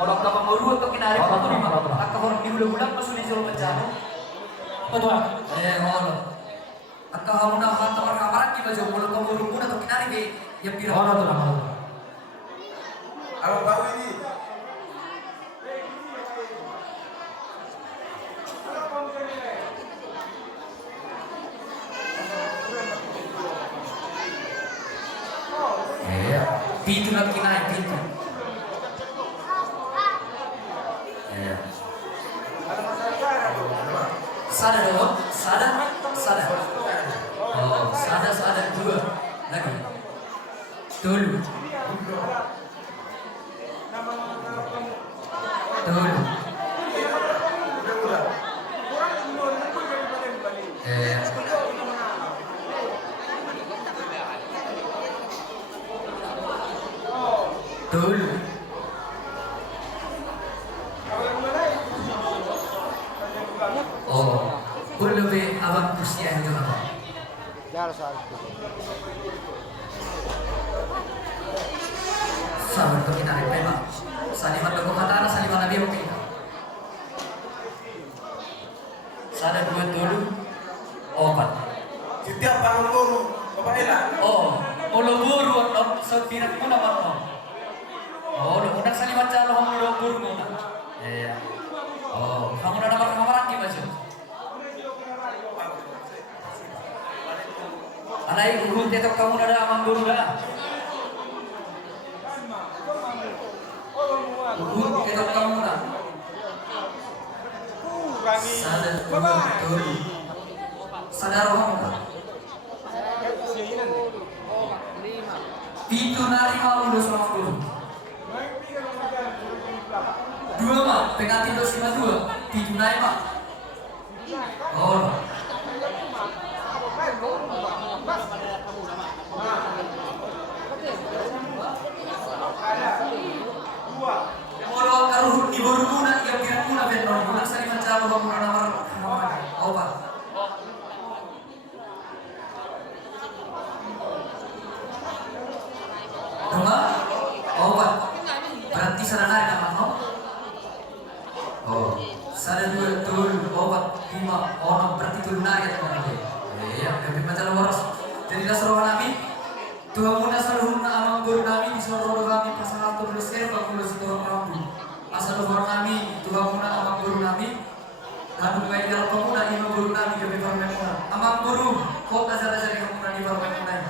Orang kapag maruot to kinari pa to lima. Nakahorong di bulan masuk di Solo Bencana. Betul. Ono. At kahapon na kamar-kamaran kita jo mulo kamurung muna to kinari be yang pira. Ono tuh nama. Abang baru ini. Pintu nak kinai pintu. Sada dong, sada. Oh, sada dua lagi. Dulu. Dulu. Oh, kurang lebih abang usia itu apa? Sabar tuh kita memang. Salimat doa kata salimat nabi apa kita? Sada dua dulu. Opat. Setiap tahun baru, Bapak Ela. Oh, mulu buru atau sepirat pun apa no? Oh, lu udah salimat calo mulu buru muna. Iya. Oh, kamu udah nomor kamaran di baju. Anai guru tetok kamu ada amang guru dah. Guru tetok kamu dah. Sadar betul. Sadar orang dah. Pintu narima udah sama guru. Dua mah, pengantin 252, pintu narima. Oh. Kalau karuhut di baru guna, yang biar guna benar. Bukan saya mencari bangunan nomor. Oh pak. Rumah? Oh pak. Berarti sarana nama no? Oh. Sada dua tul obat lima orang berarti tul nari teman-teman. Iya, kami macam boros. Jadi dasar nabi. Tuhan muna saluhuna amang guru nami di seluruh kami pasal 1 belasir bakulah seluruh rambu. Asal guru nami Tuhan muna amang guru nami. Lalu baik dalam pemuda imam guru nami kami permainan. Amang guru kota ajar-ajar yang muna di permainan.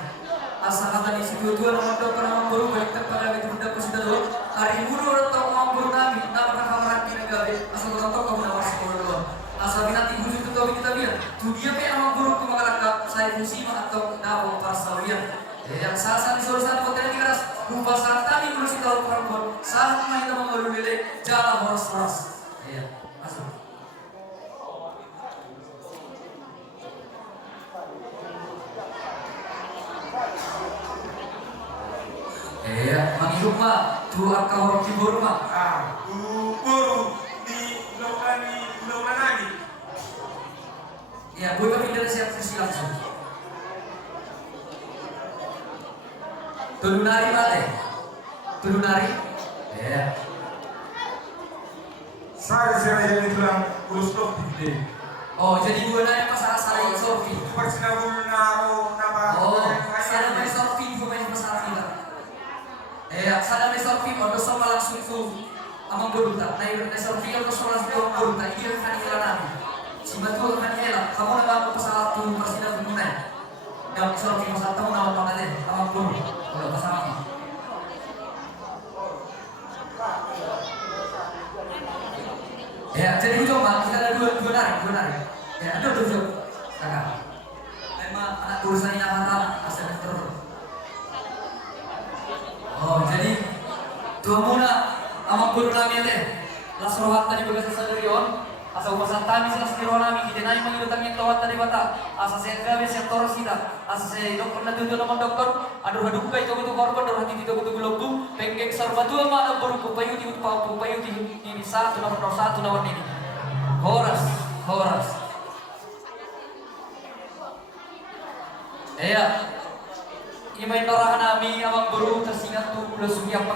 Asal kata di situ Tuhan memandang amang guru baik terpada itu benda presiden dulu. Hari guru atau amang guru nami nama kakawaran di negara. Asal orang tahu kamu nama sekolah dulu. Asal binati guru itu tahu kita biar. Tu dia pe amang guru kumakalakap saya musibah atau nama pasawian. Yang salah di solusi kota ini keras lupa saat kami berusaha tahu perempuan saat kita mengeluh lele jalan boros. Iya, masuk. Iya, menghidup mah dua kahor kibur mah. Guru di Lomanani. Iya, gue pindah siap sesi langsung. Tulunari balik. Tulunari. Ya. Saya yang bilang urus di. Oh, jadi dua nanya masalah salah sorfi. Persinabul naro nama. Oh, salah main sorfi juga main masalah kita. Salah main sorfi kalau sama langsung tuh amang guru tak. Nah, sorfi kalau sama langsung guru tak. Ini kan hilang. Si betul kan hilang. Kamu nama masalah tuh persinabul munai. Yang sorfi masalah tahu nama apa aja? Amang guru. Udah pasangan. Ya, jadi ujung bang, kita ada dua nari. Ya, ada ujung. Kakak. Memang anak tulisan yang mantap, asal terus. Oh, jadi dua muna, amak guru nami teh. Lasrohat tadi bekas sadarion. Asa upasan tami sa siro nami kita nai mangilutang yang tawat tadi bata. Asa saya gawe yang toros kita. Asa saya dokter na tutu naman dokter. Aduh haduk kay kamu tu korban dur hati tidak betul belum. Pengkek sarbatua mana baru kupayu di utpa kupayu di ini satu nomor ini. Horas. Iya. Imay torahan nami amang baru tersingat tu ulah suyang